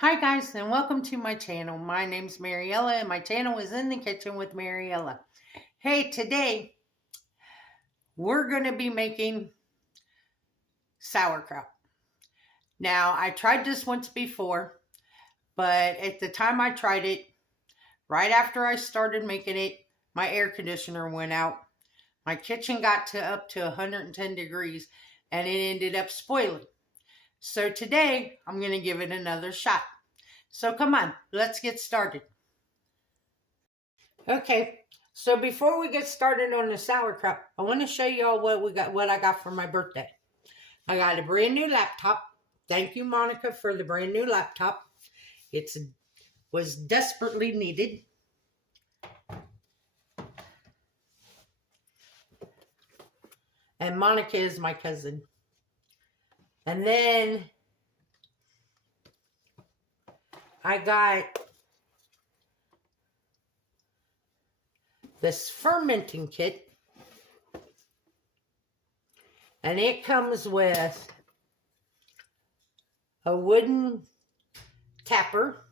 Hi guys, and welcome to my channel. My name's Mariella and my channel is In the Kitchen with Mariella. Hey, today we're going to be making sauerkraut. Now, I tried this once before, but at the time I tried it, right after I started making it, my air conditioner went out. My kitchen got up to 110 degrees and it ended up spoiling. So today, I'm going to give it another shot. So come on, let's get started. Okay, so before we get started on the sauerkraut, I want to show you all what I got for my birthday. I got a brand new laptop. Thank you, Monica, for the brand new laptop. It was desperately needed. And Monica is my cousin. And then I got this fermenting kit. And it comes with a wooden tapper,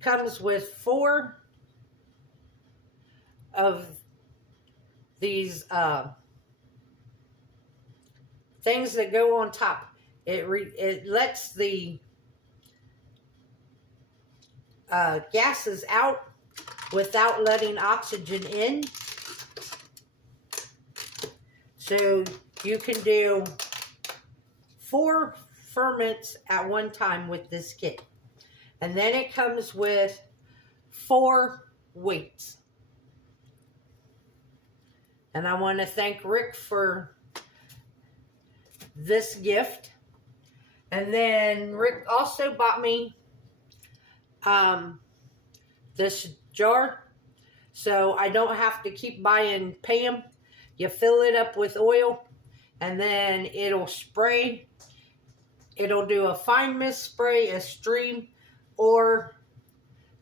comes with 4 of these things that go on top. It lets the gases out without letting oxygen in. So you can do 4 ferments at one time with this kit. And then it comes with 4 weights. And I want to thank Rick for this gift. And then Rick also bought me this jar, so I don't have to keep buying Pam. You fill it up with oil, and then it'll spray. It'll do a fine mist spray, a stream, or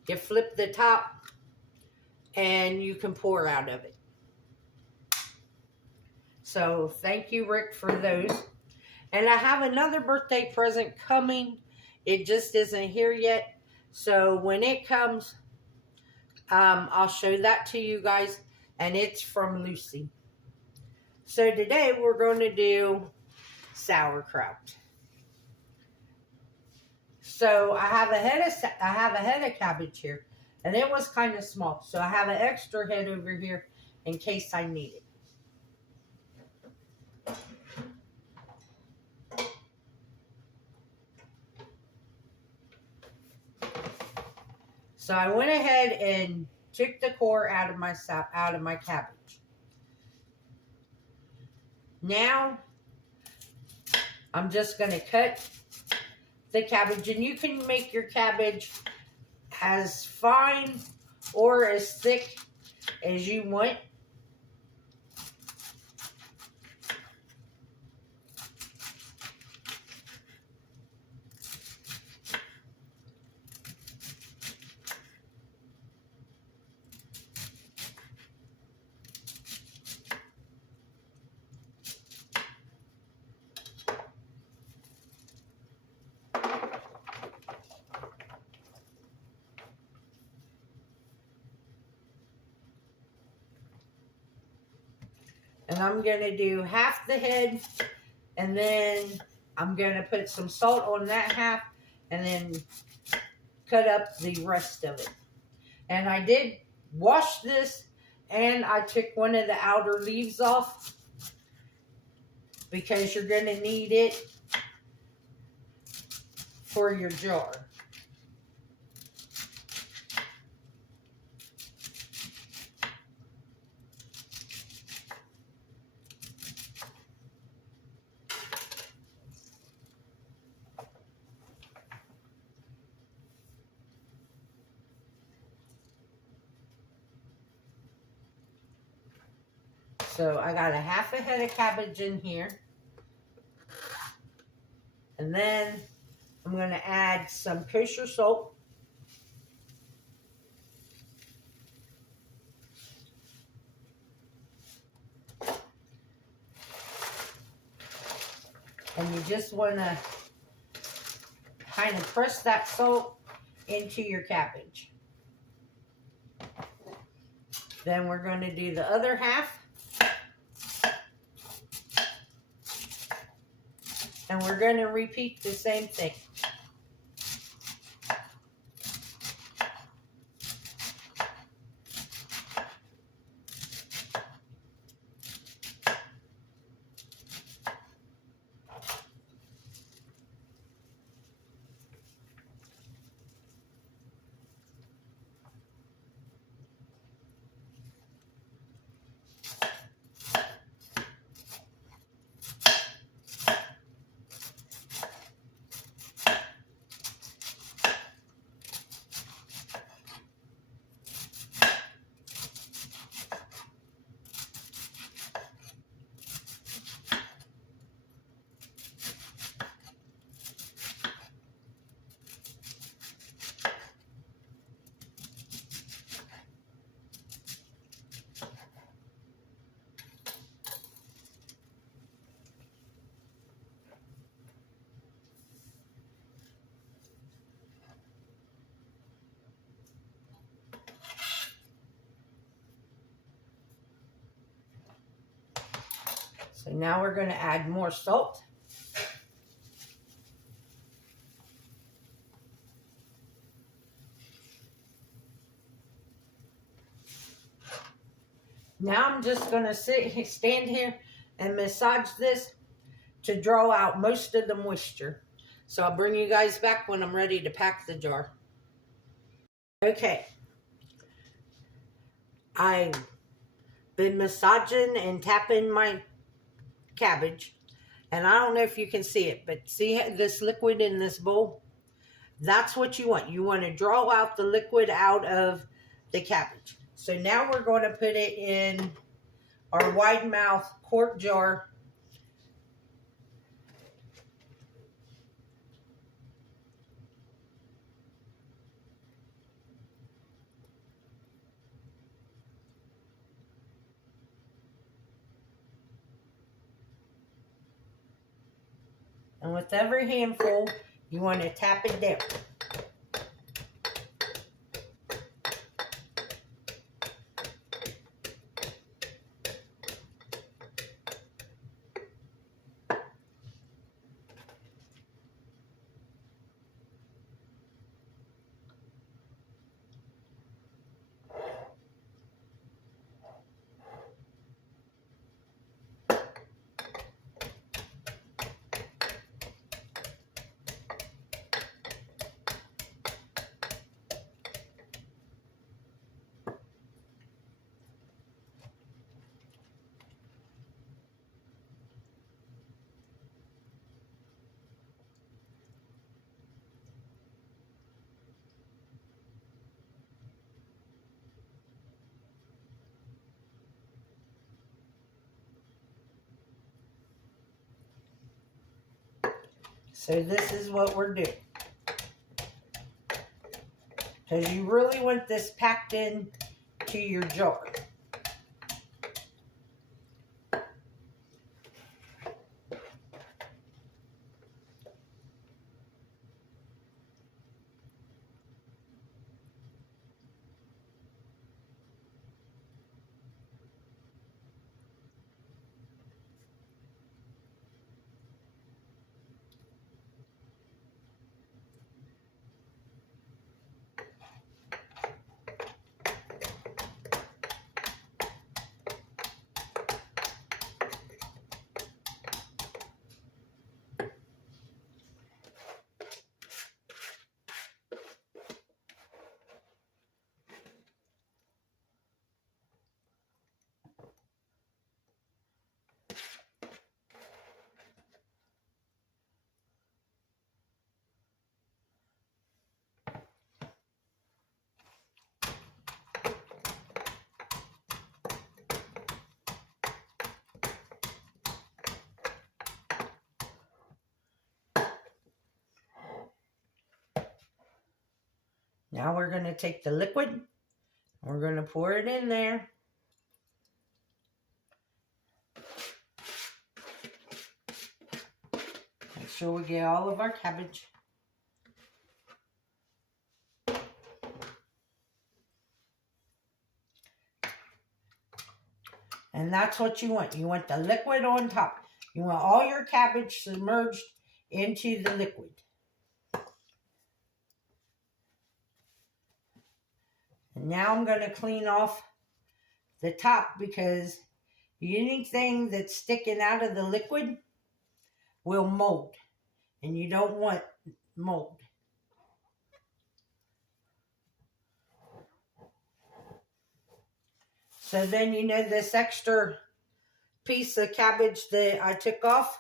you flip the top, and you can pour out of it. So thank you, Rick, for those. And I have another birthday present coming. It just isn't here yet. So when it comes, I'll show that to you guys. And it's from Lucy. So today we're going to do sauerkraut. So I have a head of cabbage here. And it was kind of small. So I have an extra head over here in case I need it. So I went ahead and took the core out of my cabbage. Now I'm just going to cut the cabbage, and you can make your cabbage as fine or as thick as you want. And I'm going to do half the head, and then I'm going to put some salt on that half, and then cut up the rest of it. And I did wash this, and I took one of the outer leaves off because you're going to need it for your jar. So I got a half a head of cabbage in here. And then I'm going to add some kosher salt. And you just want to kind of press that salt into your cabbage. Then we're going to do the other half. And we're going to repeat the same thing. So now we're going to add more salt. Now I'm just going to stand here and massage this to draw out most of the moisture. So I'll bring you guys back when I'm ready to pack the jar. Okay. I've been massaging and tapping my cabbage. And I don't know if you can see it, but see this liquid in this bowl? That's what you want. You want to draw out the liquid out of the cabbage. So now we're going to put it in our wide mouth quart jar. And with every handful, you want to tap it down. So this is what we're doing. Because you really want this packed in to your jar. Now we're going to take the liquid, we're going to pour it in there. Make sure we get all of our cabbage. And that's what you want. You want the liquid on top. You want all your cabbage submerged into the liquid. And now I'm going to clean off the top because anything that's sticking out of the liquid will mold. And you don't want mold. So then you know this extra piece of cabbage that I took off.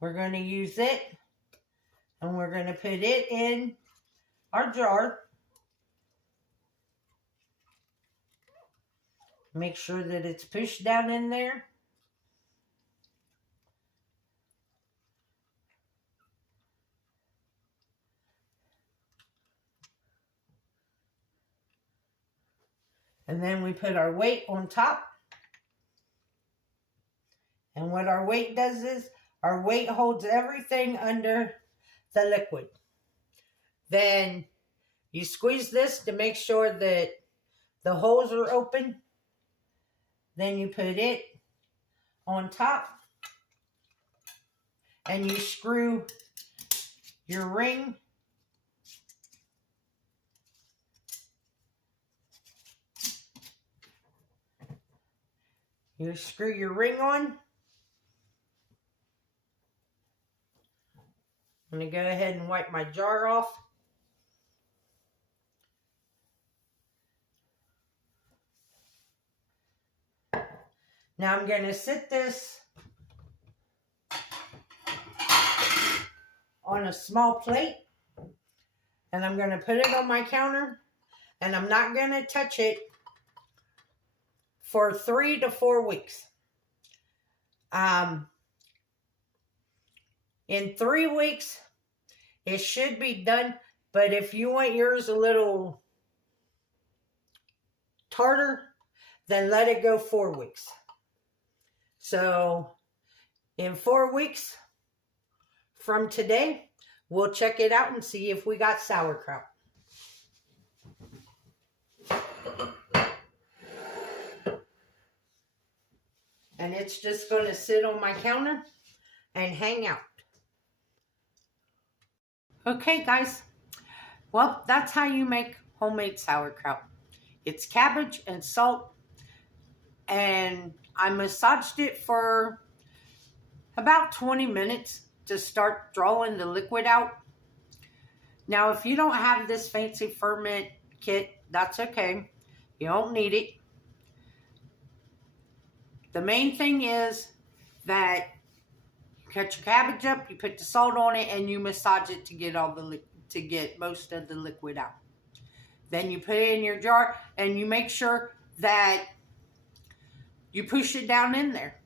We're going to use it and we're going to put it in our jar. Make sure that it's pushed down in there. And then we put our weight on top. And what our weight does is, our weight holds everything under the liquid. Then you squeeze this to make sure that the holes are open. Then you put it on top. And you screw your ring. You screw your ring on. I'm going to go ahead and wipe my jar off. Now I'm going to sit this on a small plate. And I'm going to put it on my counter. And I'm not going to touch it for 3 to 4 weeks. In 3 weeks, it should be done. But if you want yours a little tartar, then let it go 4 weeks. So in 4 weeks from today, we'll check it out and see if we got sauerkraut. And it's just going to sit on my counter and hang out. Okay, guys. Well, that's how you make homemade sauerkraut. It's cabbage and salt. And I massaged it for about 20 minutes to start drawing the liquid out. Now, if you don't have this fancy ferment kit, that's okay. You don't need it. The main thing is that you cut your cabbage up, you put the salt on it, and you massage it to get most of the liquid out. Then you put it in your jar, and you make sure that you push it down in there.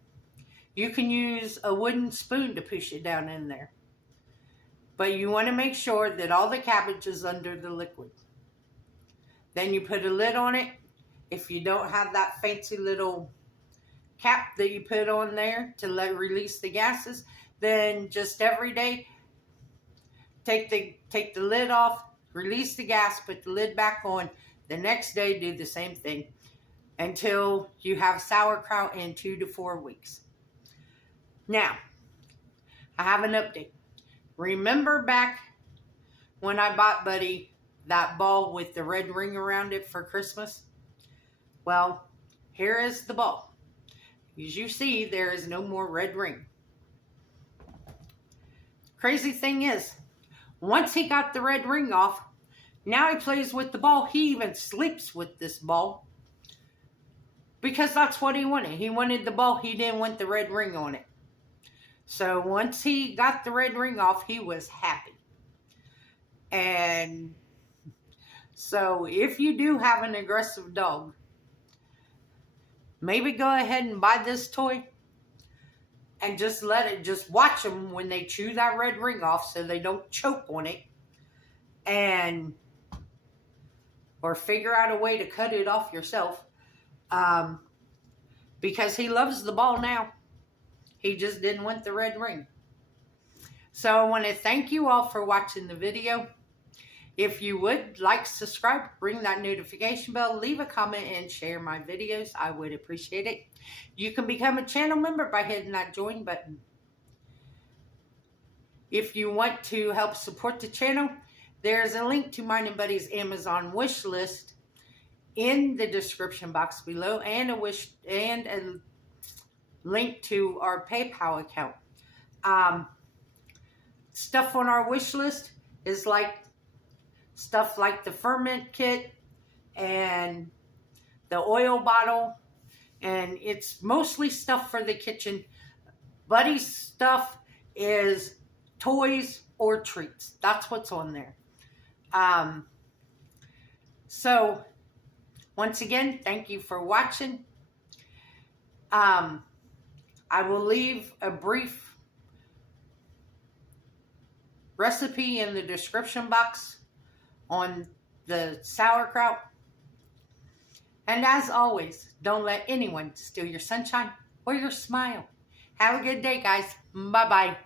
You can use a wooden spoon to push it down in there. But you want to make sure that all the cabbage is under the liquid. Then you put a lid on it. If you don't have that fancy little cap that you put on there to release the gases, then just every day take the lid off, release the gas, put the lid back on. The next day do the same thing until you have sauerkraut in 2 to 4 weeks. Now, I have an update. Remember back when I bought Buddy that ball with the red ring around it for Christmas? Well, here is the ball. As you see, there is no more red ring. Crazy thing is, once he got the red ring off, now he plays with the ball. He even sleeps with this ball. Because that's what he wanted. He wanted the ball. He didn't want the red ring on it. So once he got the red ring off, he was happy. And so if you do have an aggressive dog, maybe go ahead and buy this toy and just watch them when they chew that red ring off so they don't choke on it. Or figure out a way to cut it off yourself. because he loves the ball now. He just didn't want the red ring. So I want to thank you all for watching the video. If you would like, subscribe, ring that notification bell, leave a comment, and share my videos. I would appreciate it. You can become a channel member by hitting that join button. If you want to help support the channel, there's a link to mine and Buddy's Amazon wish list in the description box below, and a link to our PayPal account. Stuff on our wish list is like stuff like the ferment kit and the oil bottle, and it's mostly stuff for the kitchen. Buddy's stuff is toys or treats. That's what's on there. So once again, thank you for watching. I will leave a brief recipe in the description box on the sauerkraut. And as always, don't let anyone steal your sunshine or your smile. Have a good day, guys. Bye-bye.